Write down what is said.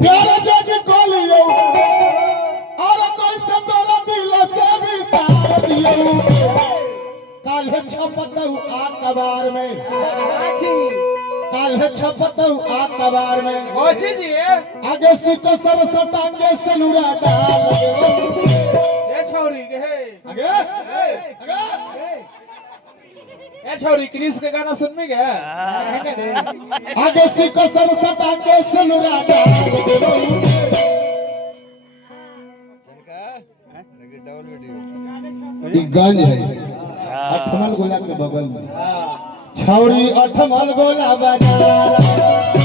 प्यार जग कोलियो और कोई से तोरा दिल से भी साथ दियो काल है छपतऊ आ कबार में काल है छपतऊ आ कबार में गोची जी आगे सिको सर सटांगे सनुरा डाल ये छौरी के है आगे आगे ये छौरी क्रिस के गाना सुन में गया आगे सिको सर सटांगे सनुरा डाल गंज है अठमल गोला के बगल में छौरी अठमल गोला बना